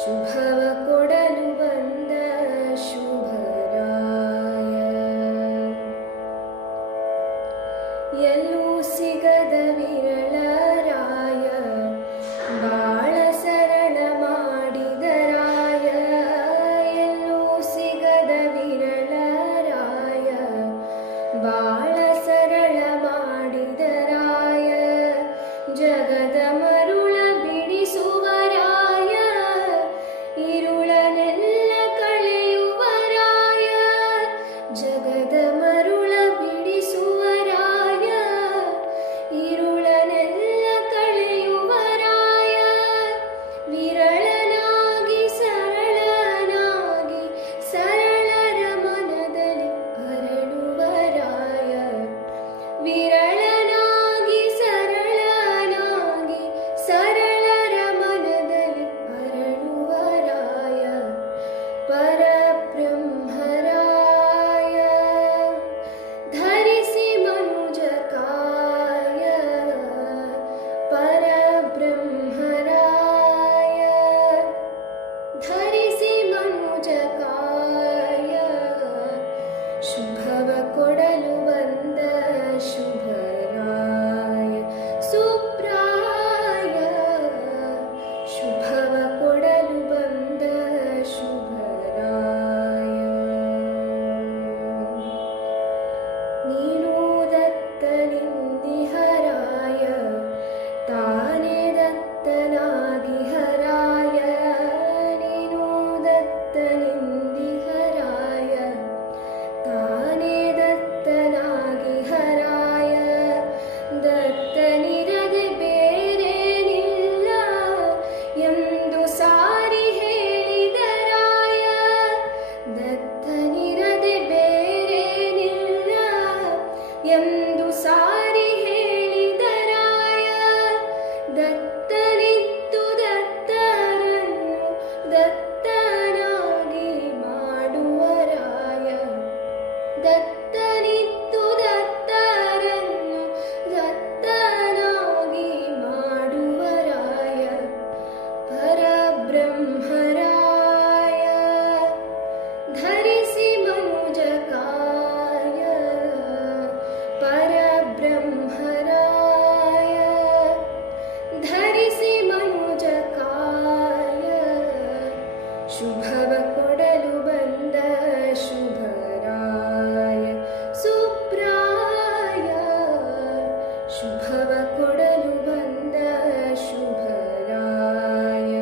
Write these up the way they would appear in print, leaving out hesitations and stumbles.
ಶುಭವ ಕೊಡಲು ಬಂದ ಶುಭರಾಯ. ಎಲ್ಲೂ ಸಿಗದ ವಿರಳರಾಯ, ಬಾಳ ಸರಳ ಮಾಡಿದ ರಾಯ. ಎಲ್ಲೂ ಸಿಗದ ವಿರಳರಾಯ, ಬಾಳ ಸರಳ ಮಾಡಿದ ರಾಯ. ಜಗದ ಮರುಳ ಬಿಡಿಸುವ ರಾಯ, ಇರುಳನೆಲ್ಲ ಕಳೆಯುವ ರಾಯ. ಜಗದ ಮರುಳ ಬಿಡಿಸುವ ರಾಯ, ಇರುಳನೆಲ್ಲ ಕಳೆಯುವ ರಾಯ. ವಿರಳನಾಗಿ ಸರಳನಾಗಿ ಸರಳರ ಮನದಲ್ಲಿ ಅರಳುವ ರಾಯ. ವಿರಳನಾಗಿ ಸರಳನಾಗಿ ಸರಳರ ಮನದಲ್ಲಿ ಅರಳುವ ರಾಯ. ಪರಬ್ರಹ್ಮರಾಯ, ಧರಿಸಿ ಮನುಜ ಕಾಯ. ಪರಬ್ರಹ್ಮರಾಯ, ಧರಿಸಿ ಮನುಜ ಕಾಯ. ಶುಭವ ಕೊಡಲು ಬಂದ ಶುಭರಾಯ. ಸುಪ್ರಾಯ, ಶುಭವ ಕೊಡಲು ಬಂದ ಶುಭರಾಯ. ನೀನು ದತ್ತನಿಂದಿಹರಾಯ, ತಾನೇ ದತ್ತನಾಗಿ ಹರಾಯ. ನೀನು ದತ್ತನಿಂದಿಹರಾಯ, ತಾನೇ ದತ್ತನಾಗಿ ಹರಾಯ. ದತ್ತನಿರದೆ ಬೇರೇನಿಲ್ಲ ಎಂದು ಸಾರಿ ಹೇಳಿದ ರಾಯ. ದತ್ತನಿರದೆ ಬೇರೇನಿಲ್ಲ ಎಂದು ಸಾರಿ ಹೇಳಿದ ರಾಯ. ದತ್ತನಿತ್ತು ದತ್ತರನ್ನು ದತ್ತನಾಗಿ ಮಾಡುವ ರಾಯ. ದತ್ತನಿತ್ತು ದತ್ತರನ್ನು ದತ್ತನಾಗಿ ಮಾಡುವ ರಾಯ. ಪರಬ್ರಹ್ಮರಾಯ, ಧರಿಸಿ ಮನುಜ ಕಾಯ. ಪರಬ್ರಹ್ಮರಾಯ, ಧರಿಸಿ ಮನುಜ ಕಾಯ. ಶುಭವ ಕೊಡಲು ಬಂದ ಶುಭರಾಯ. ಸುಪ್ರಾಯ, ಶುಭವ ಕೊಡಲು ಬಂದ ಶುಭರಾಯ.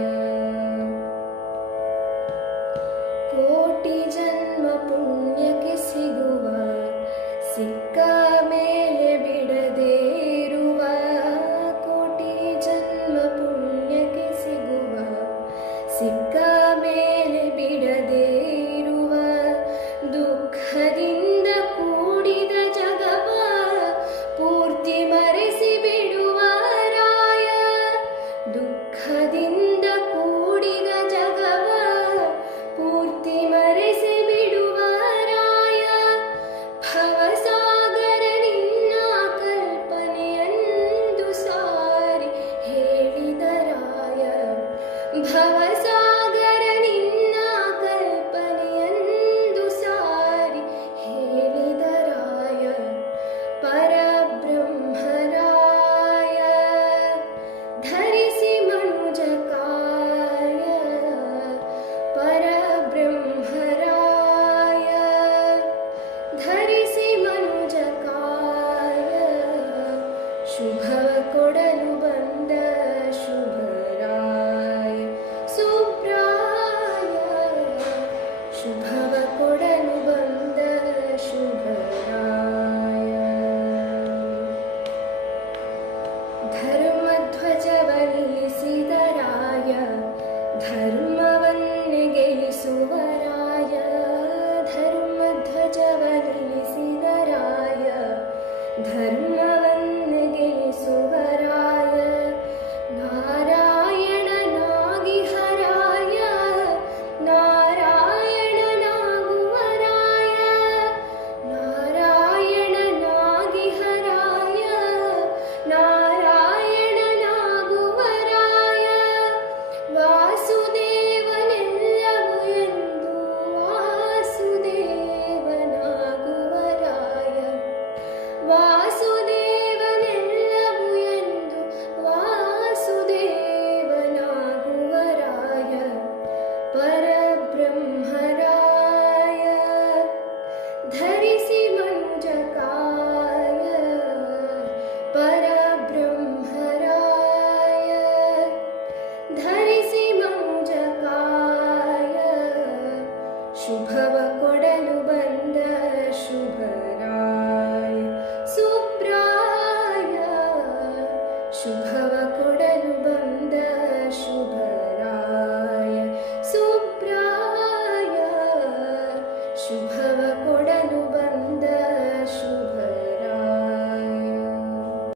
ಕೋಟಿ ಜನ್ಮ ಪುಣ್ಯಕ್ಕೆ ಸಿಗುವ, ಸಿಕ್ಕ ಮೇಲೆ ಬಿಡದೇ ಇರುವ. ಕೋಟಿ ಜನ್ಮ ಪುಣ್ಯಕ್ಕೆ ಸಿಗುವ, ಸಿಕ್ಕ ಮೇಲೆ ಬಿಡದೇ ಇರುವ. ದುಃಖದಿಂದ ಕೂಡಿದ ಜಗವ ಪೂರ್ತಿ ಮರೆಸಿ ಬಿಡುವ ರಾಯ. ದುಃಖದಿಂದ ಕೂಡಿದ ಜಗವ ಪೂರ್ತಿ ಮರೆಸಿ ಬಿಡುವ ರಾಯ. ಭವಸಾಗರ ನಿನ್ನ ಕಲ್ಪನೆಯೆಂದು ಸಾರಿ ಹೇಳಿದ ರಾಯ. ಭವಸಾಗರ ನಿನ್ನ ಕಲ್ಪನೆಯೆಂದು ಸಾರಿ ಹೇಳಿದ ರಾಯ. ಪರಬ್ರಹ್ಮರಾಯ, ಧರಿಸಿ ಮನುಜ ಕಾಯ. ಪರಬ್ರಹ್ಮರಾಯ, ಧರಿಸಿ ಮನುಜ ಕಾಯ. ಶುಭವ ಕೊಡಲು ಬಂದ ಶುಭರಾಯ. ಸುಪ್ರಾಯ, ಕೊಡಲು ಬಂದ ಶುಭರಾಯ ಶುಭ್ರಾಯ ಶುಭ